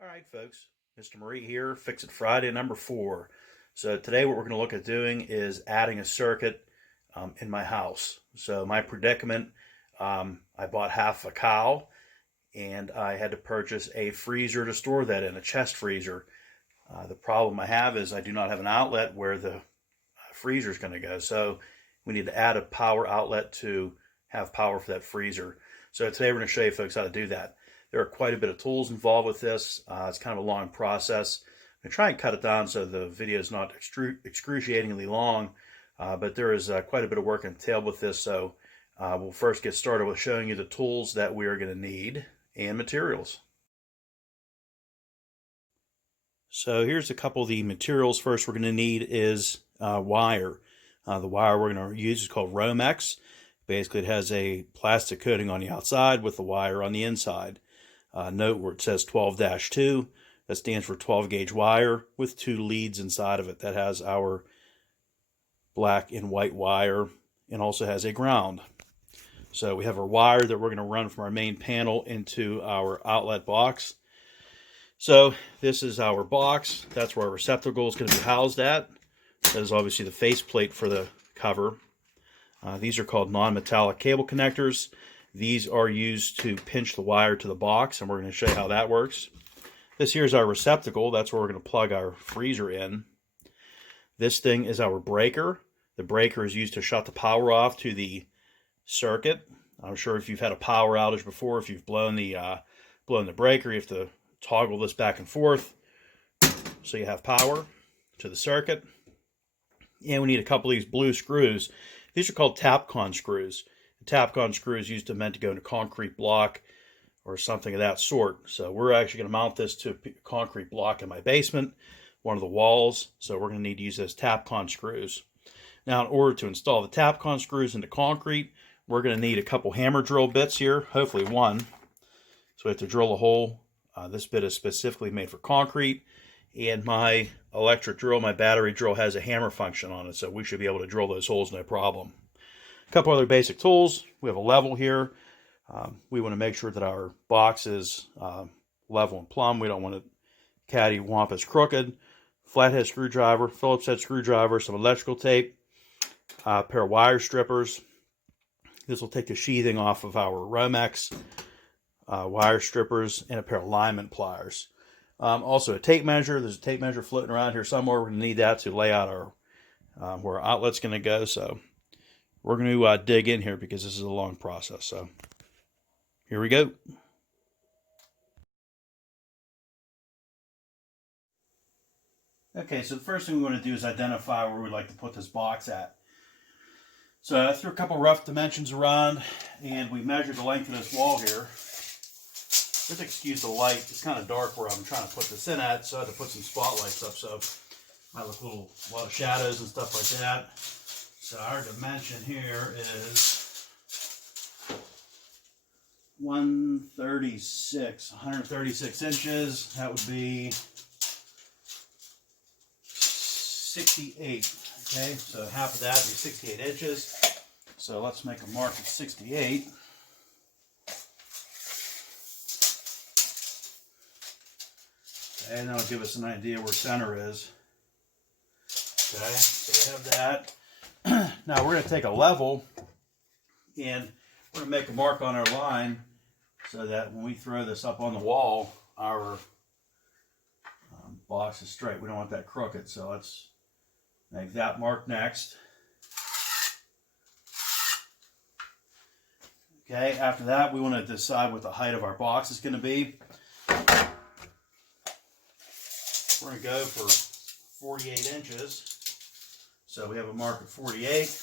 All right, folks. Mr. Marie here, Fix It Friday number 4. So today what we're going to look at doing is adding a circuit in my house. So my predicament, I bought half a cow and I had to purchase a freezer to store that in, a chest freezer. The problem I have is I do not have an outlet where the freezer is going to go. So we need to add a power outlet to have power for that freezer. So today we're going to show you folks how to do that. There are quite a bit of tools involved with this. It's kind of a long process. I'm going to try and cut it down so the video is not excruciatingly long, but there is quite a bit of work entailed with this. So we'll first get started with showing you the tools that we are going to need and materials. So here's a couple of the materials. First we're going to need is wire. The wire we're going to use is called Romex. Basically it has a plastic coating on the outside with the wire on the inside. Note where it says 12-2, that stands for 12 gauge wire with 2 leads inside of it. That has our black and white wire and also has a ground. So we have our wire that we're going to run from our main panel into our outlet box. So this is our box. That's where our receptacle is going to be housed at. That is obviously the faceplate for the cover. These are called non-metallic cable connectors. These are used to pinch the wire to the box, and we're going to show you how that works. This here is our receptacle. That's where we're going to plug our freezer in. This thing is our breaker. The breaker is used to shut the power off to the circuit. I'm sure if you've had a power outage before, if you've blown the breaker, you have to toggle this back and forth so you have power to the circuit. And we need a couple of these blue screws. These are called Tapcon screws. The Tapcon screw is meant to go into concrete block or something of that sort. So we're actually going to mount this to a concrete block in my basement, one of the walls. So we're going to need to use those Tapcon screws. Now, in order to install the Tapcon screws into concrete, we're going to need a couple hammer drill bits here, hopefully one. So we have to drill a hole. This bit is specifically made for concrete. And my electric drill, my battery drill, has a hammer function on it, so we should be able to drill those holes no problem. A couple other basic tools. We have a level here. We want to make sure that our box is level and plumb. We don't want it cattywampus crooked. Flathead screwdriver, Phillips head screwdriver, some electrical tape, a pair of wire strippers. This will take the sheathing off of our Romex wire strippers, and a pair of alignment pliers. Also a tape measure. There's a tape measure floating around here somewhere. We're going to need that to lay out our where our outlet's going to go. So we're going to dig in here because this is a long process. So here we go. Okay, so the first thing we want to do is identify where we'd like to put this box at. So I threw a couple rough dimensions around, and we measured the length of this wall here. Just excuse the light. It's kind of dark where I'm trying to put this in at, so I had to put some spotlights up, so might look a lot of shadows and stuff like that. So our dimension here is 136 inches. That would be 68. Okay, so half of that would be 68 inches. So let's make a mark of 68. And that'll give us an idea where center is. Okay, so we have that. Now we're going to take a level and we're going to make a mark on our line so that when we throw this up on the wall, our box is straight. We don't want that crooked, so let's make that mark next. Okay, after that we want to decide what the height of our box is going to be. We're going to go for 48 inches. So we have a mark of 48.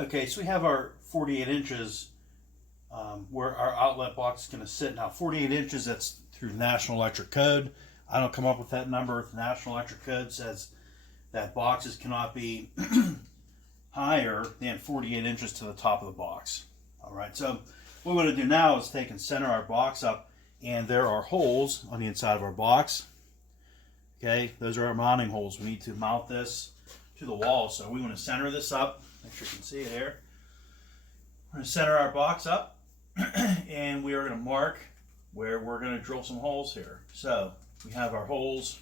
Okay, so we have our 48 inches where our outlet box is going to sit. Now 48 inches, that's through the National Electric Code. I don't come up with that number. The National Electric Code says that boxes cannot be higher than 48 inches to the top of the box. All right, so what we want to do now is take and center our box up. And there are holes on the inside of our box. Okay, those are our mounting holes. We need to mount this to the wall. So we want to center this up. Make sure you can see it here. We're going to center our box up And we are going to mark where we're going to drill some holes here. So we have our holes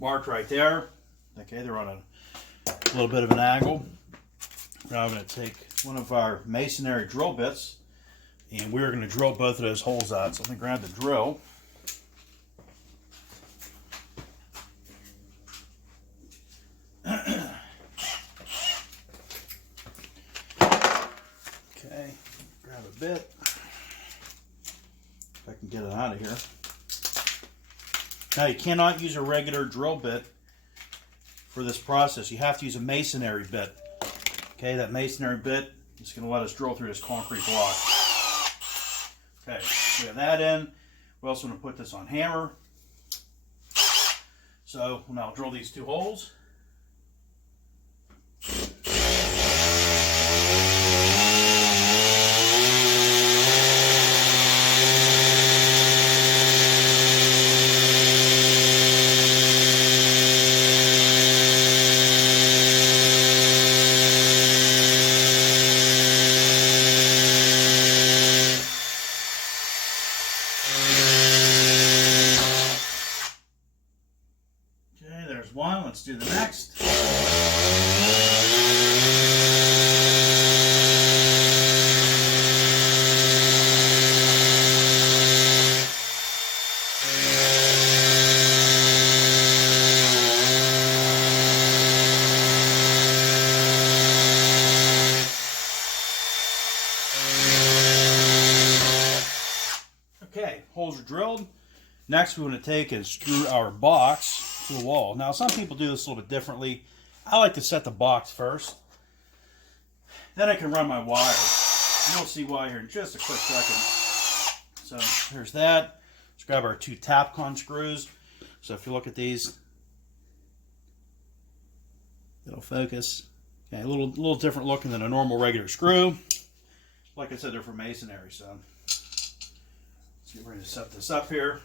marked right there. Okay, they're on a little bit of an angle. Now I'm going to take one of our masonry drill bits, and we're going to drill both of those holes out. So let me grab the drill. Okay, grab a bit. If I can get it out of here. Now you cannot use a regular drill bit for this process. You have to use a masonry bit. Okay, that masonry bit is going to let us drill through this concrete block. Okay, we have that in. We also want to put this on hammer. So we'll now drill these two holes. Okay, there's one. Let's do the next. Okay, holes are drilled. Next, we want to take and screw our box to the wall. Now, some people do this a little bit differently. I like to set the box first. Then I can run my wires. You'll see why here in just a quick second. So there's that. Let's grab our two Tapcon screws. So if you look at these, it'll focus. Okay, a little different looking than a normal regular screw. Like I said, they're for masonry. So let's get ready to set this up here.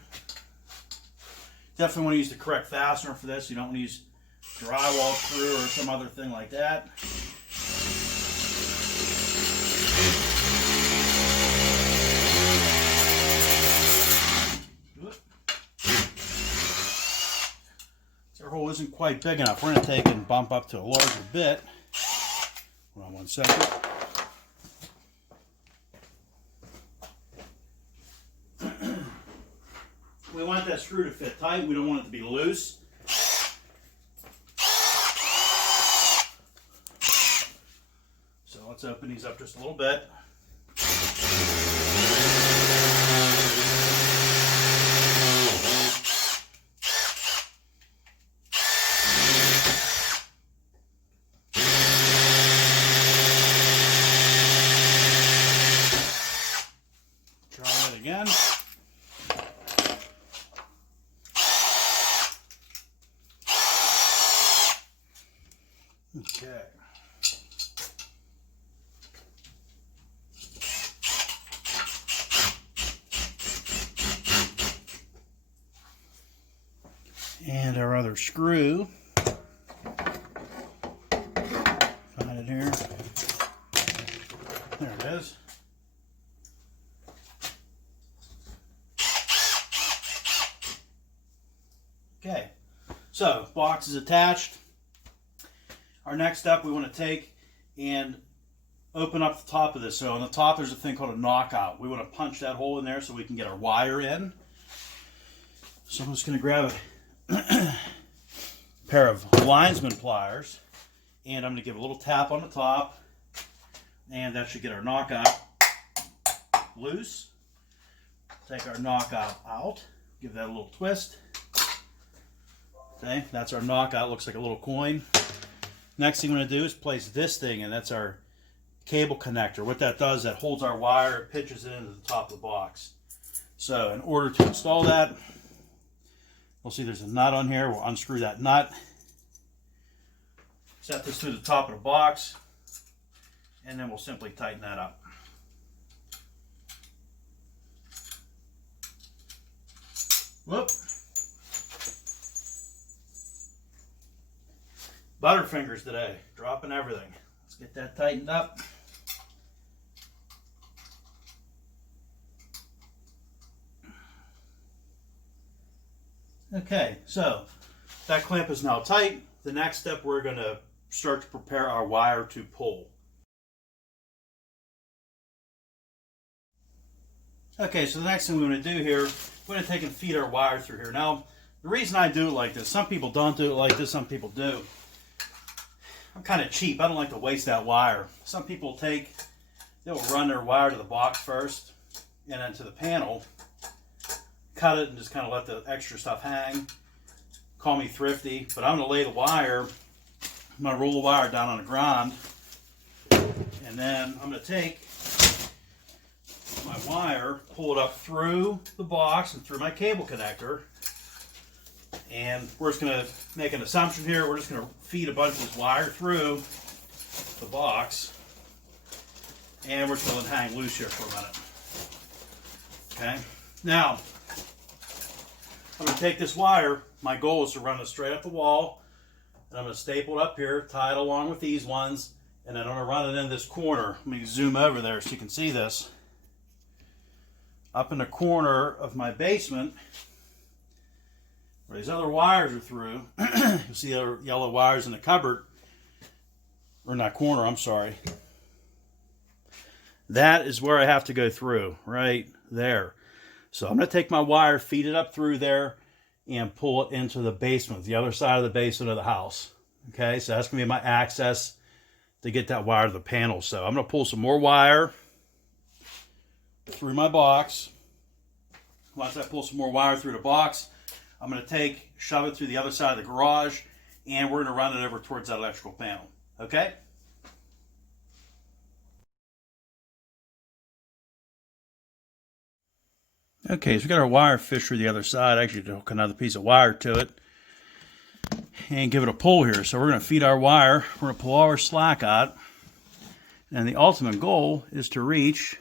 Definitely want to use the correct fastener for this. You don't want to use drywall screw or some other thing like that. So our hole isn't quite big enough. We're going to take and bump up to a larger bit. Hold on one second. We want that screw to fit tight. We don't want it to be loose. So let's open these up just a little bit. Try that again. Okay. And our other screw. Find it here. There it is. Okay. So, box is attached. Our next step, we want to take and open up the top of this. So on the top, there's a thing called a knockout. We want to punch that hole in there so we can get our wire in. So I'm just going to grab a pair of linesman pliers, and I'm going to give a little tap on the top, and that should get our knockout loose. Take our knockout out, give that a little twist. Okay, that's our knockout. Looks like a little coin. Next thing we're going to do is place this thing, and that's our cable connector. What that does, that holds our wire, it pitches it into the top of the box. So in order to install that, we'll see there's a nut on here. We'll unscrew that nut. Set this through the top of the box, and then we'll simply tighten that up. Whoop. Butterfingers today, dropping everything. Let's get that tightened up. Okay, so that clamp is now tight. The next step, we're going to start to prepare our wire to pull. Okay, so the next thing we're going to do here, we're going to take and feed our wire through here. Now, the reason I do it like this, some people don't do it like this, some people do. I'm kind of cheap. I don't like to waste that wire. Some people they'll run their wire to the box first and then to the panel, cut it and just kind of let the extra stuff hang. Call me thrifty, but I'm going to lay the wire, I'm going to roll the wire down on the ground, and then I'm going to take my wire, pull it up through the box and through my cable connector, and we're just going to make an assumption here. We're just going to feed a bunch of this wire through the box, and we're just going to let it hang loose here for a minute. Okay, now I'm going to take this wire. My goal is to run it straight up the wall, and I'm going to staple it up here, tie it along with these ones, and then I'm going to run it in this corner. Let me zoom over there so you can see this. Up in the corner of my basement, where these other wires are through, you'll see the yellow wires in the cupboard, or in that corner, I'm sorry. That is where I have to go through, right there. So I'm going to take my wire, feed it up through there, and pull it into the basement, the other side of the basement of the house. Okay, so that's going to be my access to get that wire to the panel. So I'm going to pull some more wire through my box. Once I pull some more wire through the box, I'm going to shove it through the other side of the garage, and we're going to run it over towards that electrical panel. Okay? Okay, so we got our wire fished through the other side. Actually, hook another piece of wire to it and give it a pull here. So we're going to feed our wire. We're going to pull all our slack out. And the ultimate goal is to reach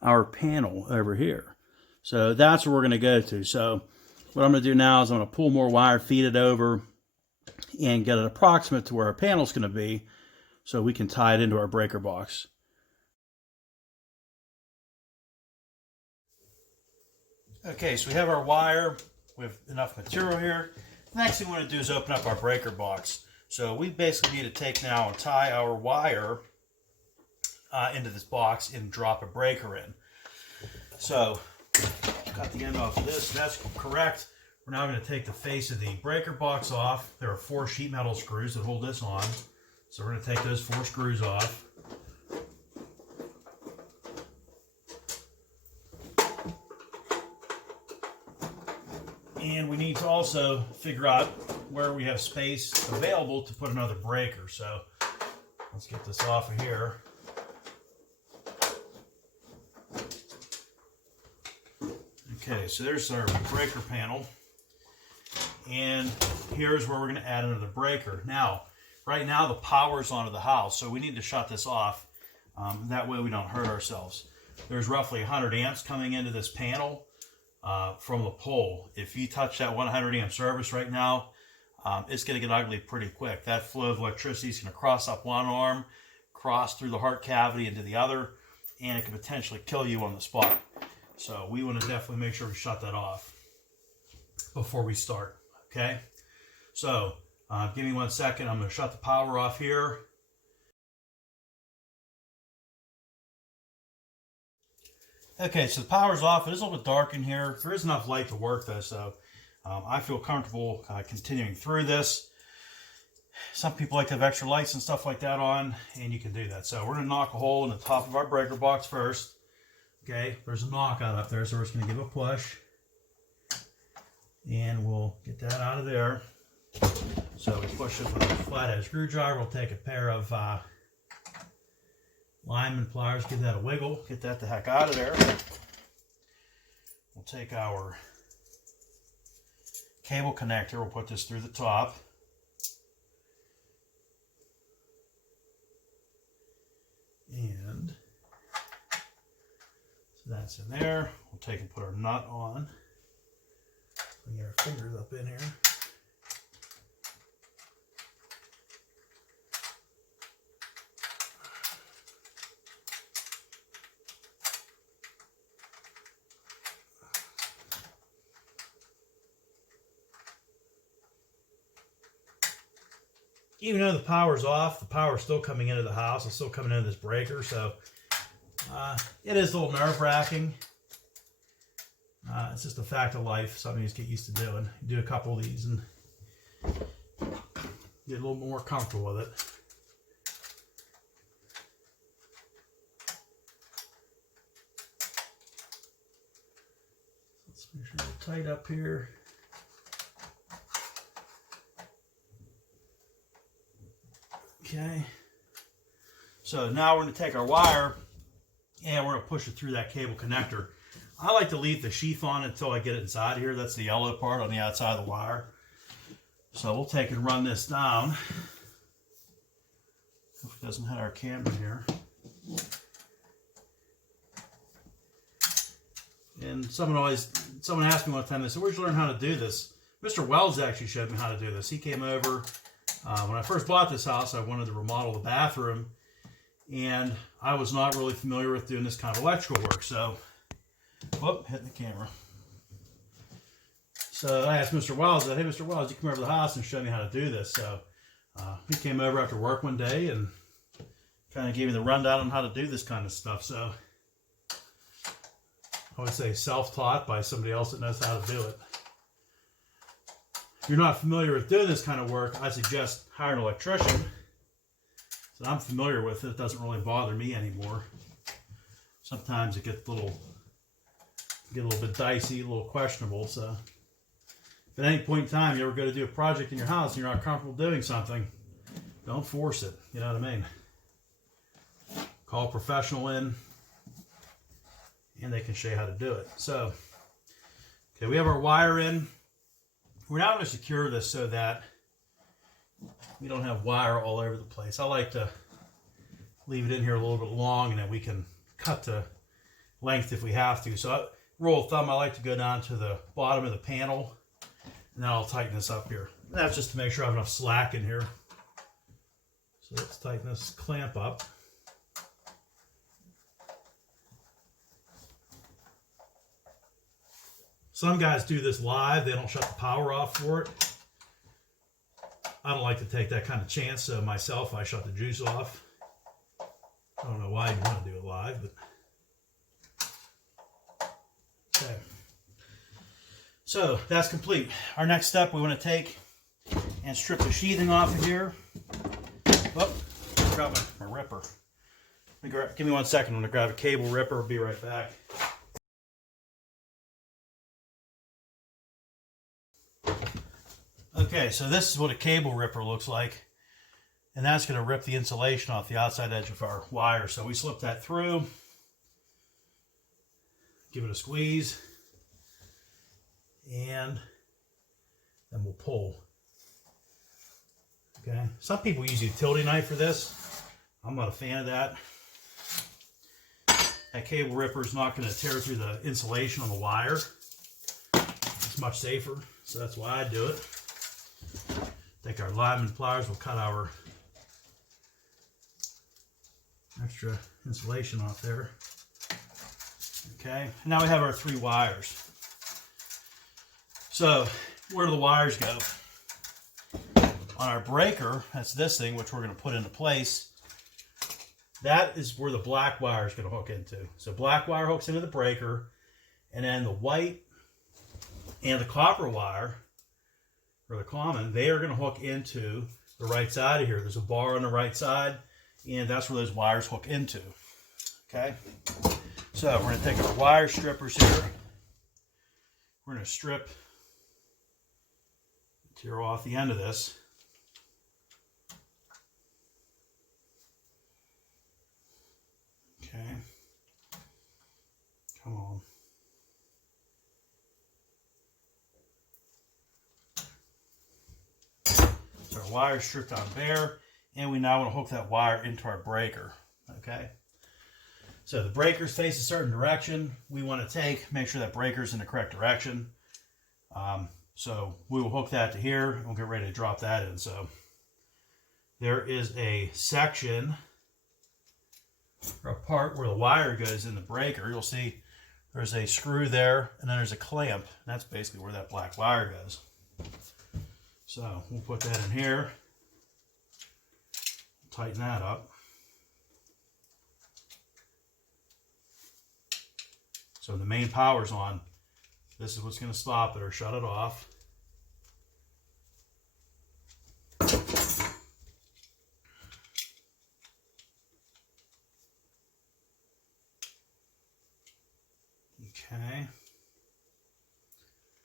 our panel over here. So that's where we're going to go to. So what I'm going to do now is I'm going to pull more wire, feed it over, and get it approximate to where our panel is going to be so we can tie it into our breaker box. Okay, so we have our wire with enough material here. The next thing we want to do is open up our breaker box. So we basically need to take now and tie our wire into this box and drop a breaker in. So cut the end off of this. That's correct. We're now going to take the face of the breaker box off. There are 4 sheet metal screws that hold this on. So we're going to take those 4 screws off. And we need to also figure out where we have space available to put another breaker. So let's get this off of here. Okay, so there's our breaker panel. And here's where we're going to add another breaker. Now, right now the power's onto the house, so we need to shut this off. That way we don't hurt ourselves. There's roughly 100 amps coming into this panel from the pole. If you touch that 100 amp service right now, it's going to get ugly pretty quick. That flow of electricity is going to cross up one arm, cross through the heart cavity into the other, and it could potentially kill you on the spot. So we want to definitely make sure we shut that off before we start. Okay, so give me 1 second. I'm going to shut the power off here. Okay, so the power's off. It is a little bit dark in here. There is enough light to work though, so I feel comfortable continuing through this. Some people like to have extra lights and stuff like that on, and you can do that. So we're going to knock a hole in the top of our breaker box first. Okay, there's a knockout up there, so we're just going to give it a push. And we'll get that out of there. So we push it with a flathead screwdriver. We'll take a pair of lineman pliers, give that a wiggle, get that the heck out of there. We'll take our cable connector, we'll put this through the top. And so that's in there. We'll take and put our nut on. Bring our fingers up in here. even though the power's off, the power's still coming into the house. It's still coming into this breaker, so it is a little nerve-wracking. It's just a fact of life, something you just get used to doing. Do a couple of these and get a little more comfortable with it. Let's make sure they're tight up here. Okay. So now we're going to take our wire and we're going to push it through that cable connector. I like to leave the sheath on until I get it inside here. That's the yellow part on the outside of the wire. So we'll take and run this down. Hope it doesn't hit our camera here. And someone asked me one time, they said, "Where'd you learn how to do this?" Mr. Wells actually showed me how to do this. He came over. When I first bought this house, I wanted to remodel the bathroom. And I was not really familiar with doing this kind of electrical work. So, whoop, hitting the camera. So I asked Mr. Wells, "Hey, Mr. Wells, you come over to the house and show me how to do this." So he came over after work one day and kind of gave me the rundown on how to do this kind of stuff. So I would say self-taught by somebody else that knows how to do it. If you're not familiar with doing this kind of work, I suggest hire an electrician. So I'm familiar with it. It doesn't really bother me anymore. Sometimes it gets a little bit dicey, a little questionable. So if at any point in time you ever go to do a project in your house and you're not comfortable doing something, don't force it. You know what I mean? Call a professional in and they can show you how to do it. So, okay, we have our wire in. We're now going to secure this so that we don't have wire all over the place. I like to leave it in here a little bit long and then we can cut to length if we have to. So, rule of thumb, I like to go down to the bottom of the panel and then I'll tighten this up here. And that's just to make sure I have enough slack in here. So let's tighten this clamp up. Some guys do this live. They don't shut the power off for it. I don't like to take that kind of chance, so myself, I shut the juice off. I don't know why you want to do it live, but okay. So that's complete. Our next step, we want to take and strip the sheathing off of here. Oh, I forgot my ripper. Give me 1 second. I'm going to grab a cable ripper. I'll be right back. Okay, so this is what a cable ripper looks like. And that's going to rip the insulation off the outside edge of our wire. So we slip that through. Give it a squeeze. And then we'll pull. Okay, some people use a utility knife for this. I'm not a fan of that. That cable ripper is not going to tear through the insulation on the wire. It's much safer, so that's why I do it. Take our lineman pliers, we'll cut our extra insulation off there. Okay, now we have our 3 wires. So, where do the wires go? On our breaker, that's this thing, which we're going to put into place. That is where the black wire is going to hook into. So black wire hooks into the breaker, and then the white and the copper wire, or the common, they are going to hook into the right side of here. There's a bar on the right side, and that's where those wires hook into. Okay? So we're going to take our wire strippers here. We're going to strip material off the end of this. Okay. Come on. So our wire is stripped on bare, and we now want to hook that wire into our breaker. Okay. So the breakers face a certain direction. We want to make sure that breaker's in the correct direction. So we will hook that to here, and we'll get ready to drop that in. So there is a section, or a part where the wire goes in the breaker. You'll see there's a screw there, and then there's a clamp. And that's basically where that black wire goes. So we'll put that in here. Tighten that up. So when the main power's on, this is what's going to stop it or shut it off. Okay.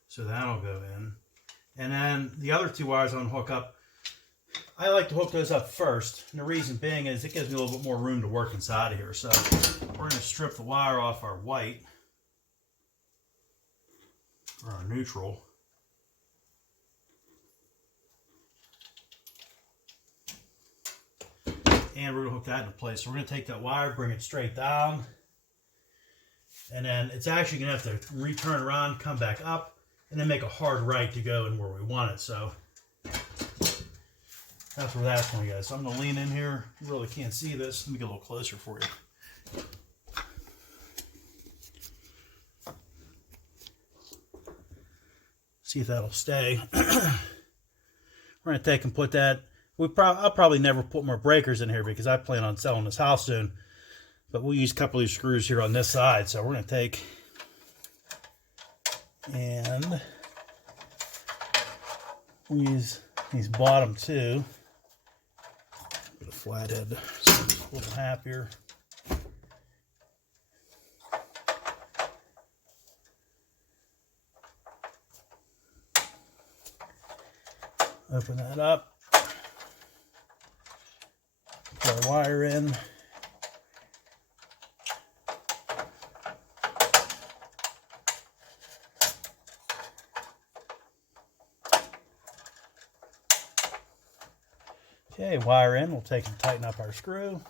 So that'll go in. And then the other two wires I'm going to hook up, I like to hook those up first. And the reason being is it gives me a little bit more room to work inside of here. So we're going to strip the wire off our white, or our neutral. And we're going to hook that into place. So we're going to take that wire, bring it straight down. And then it's actually going to have to return around, come back up, and then make a hard right to go in where we want it. So that's where that's going to go. So I'm going to lean in here. You really can't see this. Let me get a little closer for you. See if that'll stay. We're going to take and put that. I'll probably never put more breakers in here because I plan on selling this house soon. But we'll use a couple of these screws here on this side. So we're going to take and we'll use these bottom two. Get a flathead so I'm a little happier. Open that up. Put our wire in. Okay, wire in. We'll take and tighten up our screw.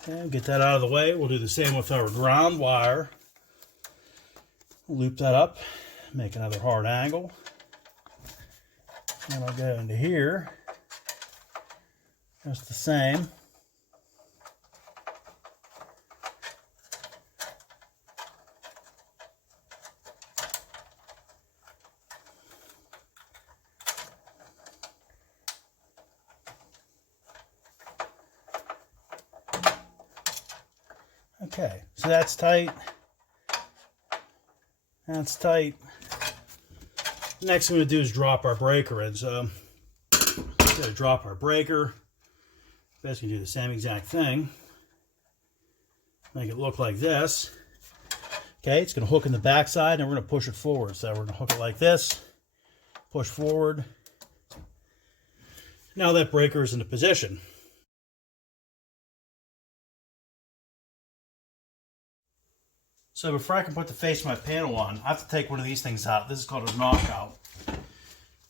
Okay, get that out of the way. We'll do the same with our ground wire. We'll loop that up, make another hard angle. And I'll go into here. Just the same. Okay, so that's tight. That's tight. Next thing we're going to do is drop our breaker in. So we're going to drop our breaker. Basically do the same exact thing. Make it look like this. Okay, it's going to hook in the back side and we're going to push it forward. So we're going to hook it like this. Push forward. Now that breaker is into position. So before I can put the face of my panel on, I have to take one of these things out. This is called a knockout.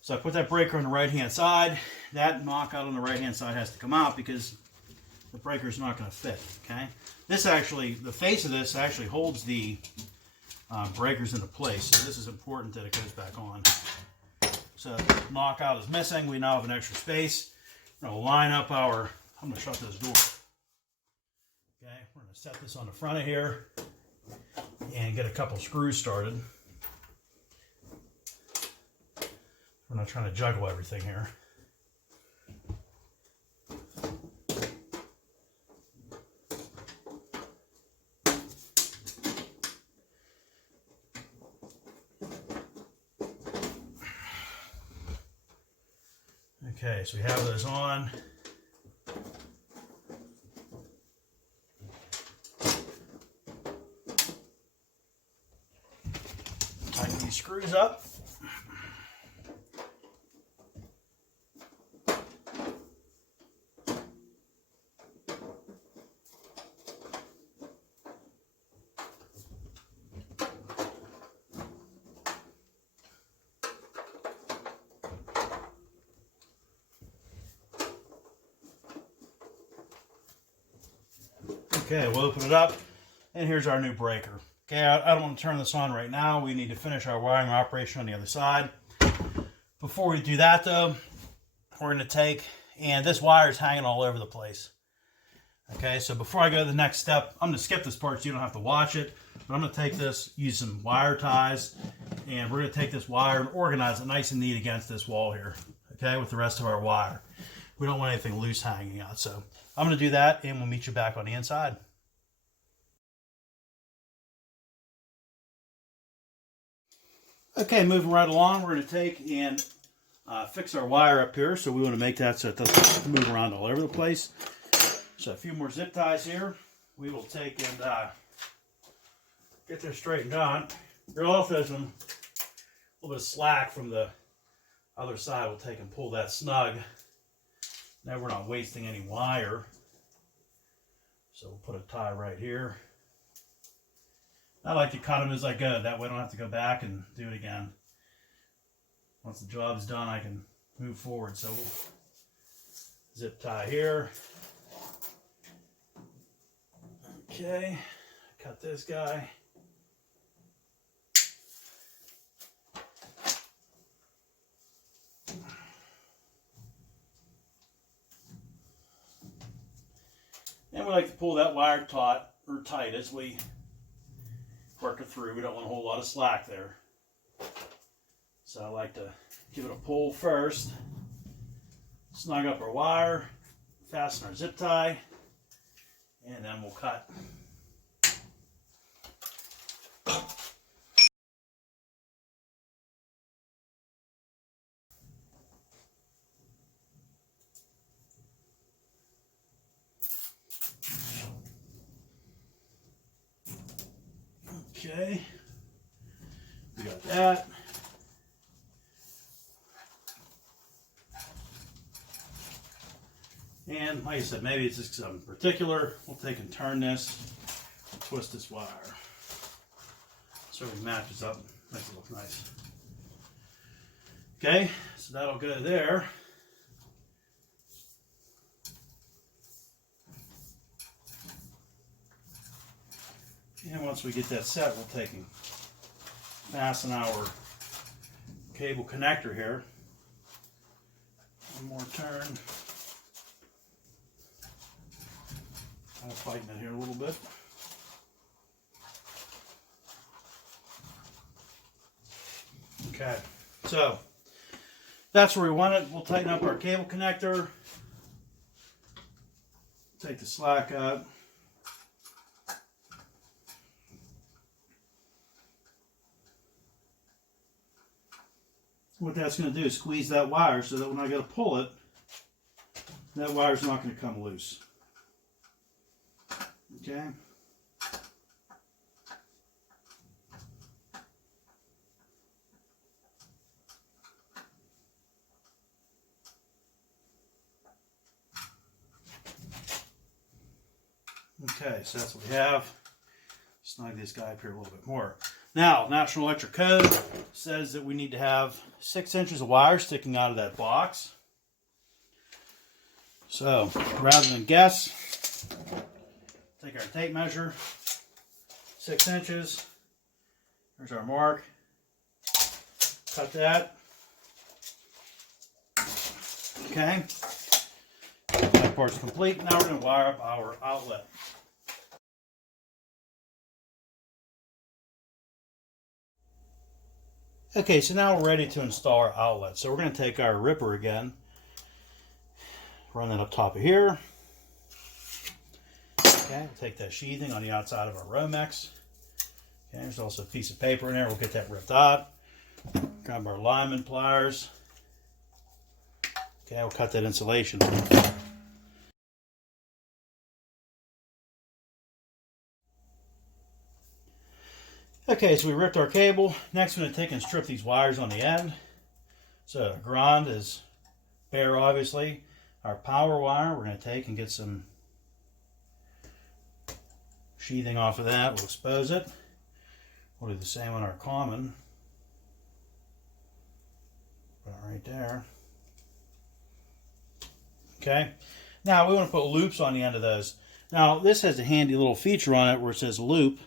So I put that breaker on the right-hand side. That knockout on the right-hand side has to come out because the breaker is not going to fit, okay? This actually, the face of this actually holds the breakers into place. So this is important that it goes back on. So the knockout is missing. We now have an extra space. We're going to line up our, I'm going to shut this door. Okay, we're going to set this on the front of here and get a couple screws started. We're not trying to juggle everything here. Okay, so we have those on. Tighten these screws up. Okay, we'll open it up, and here's our new breaker. Okay, I don't want to turn this on right now. We need to finish our wiring operation on the other side. Before we do that, though, we're going to take, and this wire is hanging all over the place. Okay, so before I go to the next step, I'm going to skip this part so you don't have to watch it. But I'm going to take this, use some wire ties, and we're going to take this wire and organize it nice and neat against this wall here. okay, with the rest of our wire. We don't want anything loose hanging out. So I'm going to do that, and we'll meet you back on the inside. Okay, moving right along, we're going to take and fix our wire up here. So we want to make that so it doesn't move around all over the place. So a few more zip ties here. We will take and get this straightened out. Real if there's a little bit of slack from the other side, we'll take and pull that snug. Now we're not wasting any wire. So we'll put a tie right here. I like to cut them as I go. That way I don't have to go back and do it again. Once the job's done, I can move forward. So we'll zip tie here. Okay, cut this guy. And we like to pull that wire taut or tight as we work it through. We don't want a whole lot of slack there. So I like to give it a pull first, snug up our wire, fasten our zip tie, and then we'll cut. Okay, we got that. And like I said, maybe it's just something particular. We'll take and turn this, twist this wire. So it matches up, makes it look nice. Okay, so that'll go there. And once we get that set, we'll take and fasten our cable connector here. One more turn. I'm fighting it here a little bit. Okay, so that's where we want it. We'll tighten up our cable connector. Take the slack out. What that's going to do is squeeze that wire so that when I go to pull it, that wire's not going to come loose. Okay. Okay, so that's what we have. Snug this guy up here a little bit more. Now, National Electric Code says that we need to have 6 inches of wire sticking out of that box. So, rather than guess, take our tape measure, 6 inches. There's our mark. Cut that. Okay. That part's complete. Now we're going to wire up our outlet. Okay, so now we're ready to install our outlet. So we're going to take our ripper again, run that up top of here. Okay, we'll take that sheathing on the outside of our Romex. Okay, there's also a piece of paper in there. We'll get that ripped out. Grab our lineman pliers. Okay, we'll cut that insulation. Okay, so we ripped our cable. Next, we're going to take and strip these wires on the end. So, ground is bare, obviously. Our power wire, we're going to take and get some sheathing off of that. We'll expose it. We'll do the same on our common. Put it right there. Okay. Now, we want to put loops on the end of those. Now, this has a handy little feature on it where it says loop.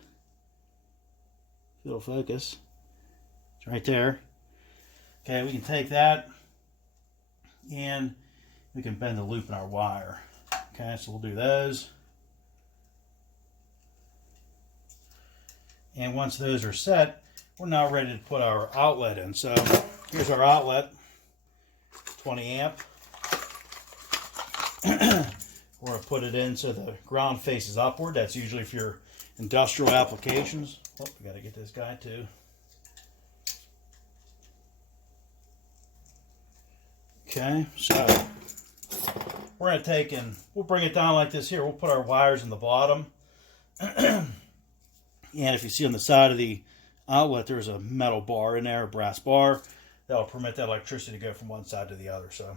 It'll focus. It's right there. Okay, we can take that and we can bend the loop in our wire. Okay, so we'll do those. And once those are set, we're now ready to put our outlet in. So here's our outlet, 20 amp. We're going to put it in so the ground faces upward. That's usually for your industrial applications. Oh, we got to get this guy too. Okay, so we're going to take and we'll bring it down like this here. We'll put our wires in the bottom. And if you see on the side of the outlet, there's a metal bar in there, a brass bar. That will permit that electricity to go from one side to the other. So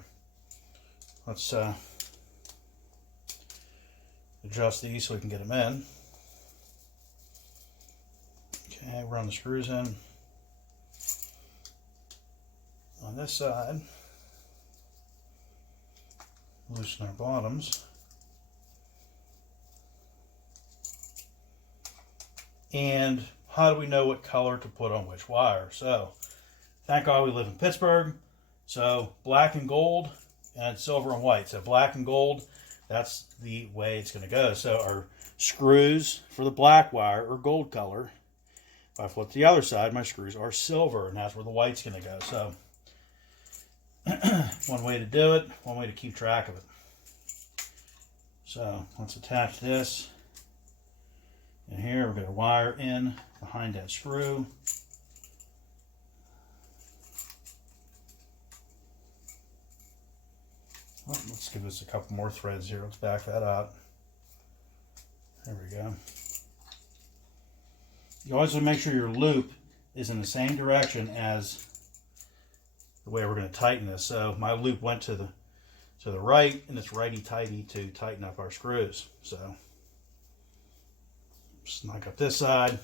let's adjust these so we can get them in. Okay, run the screws in. On this side, loosen our bottoms. And how do we know what color to put on which wire? So, thank God we live in Pittsburgh. So, black and gold and silver and white. So, black and gold, that's the way it's going to go. So, our screws for the black wire are gold color. If I flip to the other side, my screws are silver, and that's where the white's going to go. So, one way to do it, one way to keep track of it. So, let's attach this. And here we're going to wire in behind that screw. Oh, let's give this a couple more threads here. Let's back that out. There we go. You always want to make sure your loop is in the same direction as the way we're going to tighten this. So my loop went to the right, and it's righty-tighty to tighten up our screws. So snug up this side.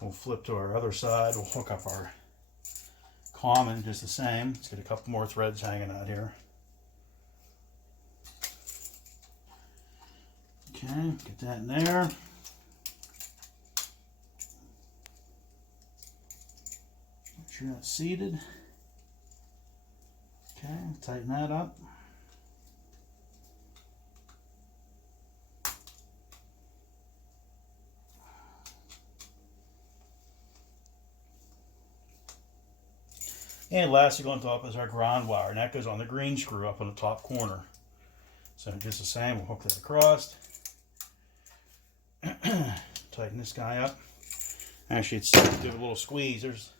We'll flip to our other side. We'll hook up our common just the same. Let's get a couple more threads hanging out here. Okay, get that in there. Make sure that's seated. Okay, tighten that up. And lastly on top is our ground wire, and that goes on the green screw up on the top corner. So just the same, we'll hook that across. Tighten this guy up. Actually, it's give it a little squeeze. There's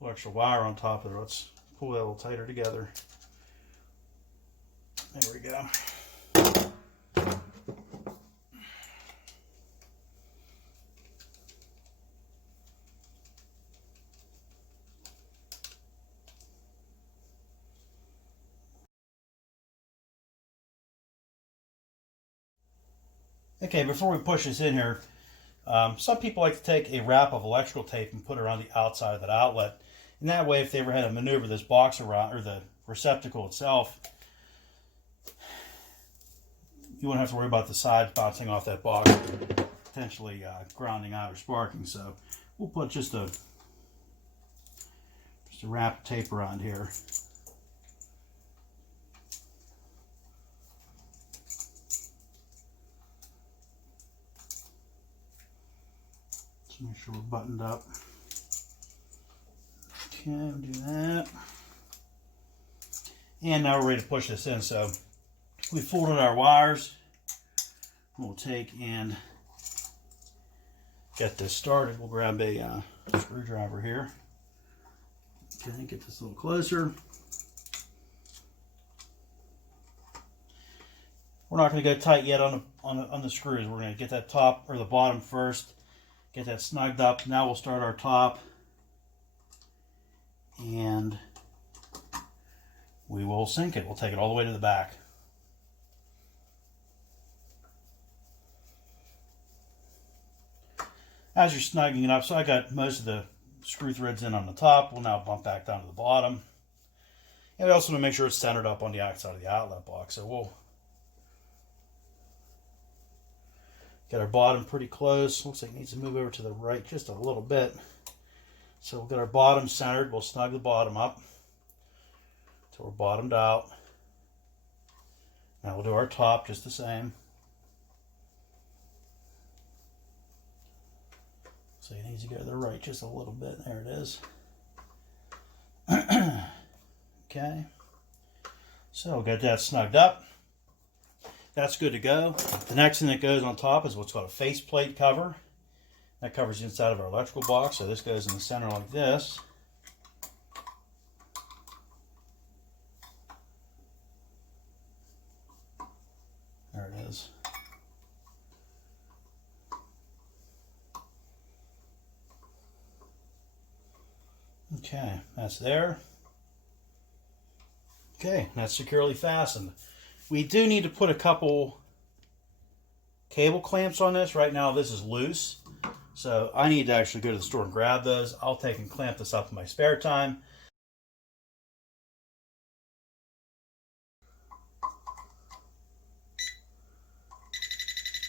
a little extra wire on top of there. Let's pull that a little tighter together. There we go. Okay, before we push this in here, some people like to take a wrap of electrical tape and put it around the outside of that outlet. And that way, if they ever had to maneuver this box around, or the receptacle itself, you won't have to worry about the sides bouncing off that box, potentially grounding out or sparking. So we'll put just a wrap of tape around here. Make sure we're buttoned up. Okay, we'll do that. And now we're ready to push this in. So we folded our wires. We'll take and get this started. We'll grab a screwdriver here. Okay, get this a little closer. We're not going to go tight yet on the screws. We're going to get that top or the bottom first. Get that snugged up. Now we'll start our top, and we will sink it. We'll take it all the way to the back. As you're snugging it up, so I got most of the screw threads in on the top. We'll now bump back down to the bottom. And we also want to make sure it's centered up on the outside of the outlet box. So we'll get our bottom pretty close. Looks like it needs to move over to the right just a little bit. So we'll get our bottom centered. We'll snug the bottom up until we're bottomed out. Now we'll do our top just the same. So it needs to go to the right just a little bit. There it is. Okay. So we'll get that snugged up. That's good to go. The next thing that goes on top is what's called a faceplate cover. That covers the inside of our electrical box. So this goes in the center like this. There it is. Okay, that's there. Okay, that's securely fastened. We do need to put a couple cable clamps on this. Right now this is loose, so I need to actually go to the store and grab those. I'll take and clamp this up in my spare time.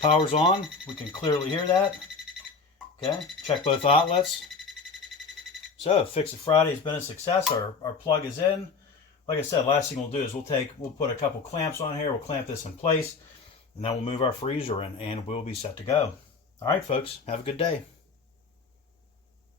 Power's on. We can clearly hear that. Okay, check both outlets. So Fix It Friday has been a success. Our plug is in. Like I said, last thing we'll do is we'll put a couple clamps on here. We'll clamp this in place, and then we'll move our freezer in, and we'll be set to go. All right, folks, have a good day.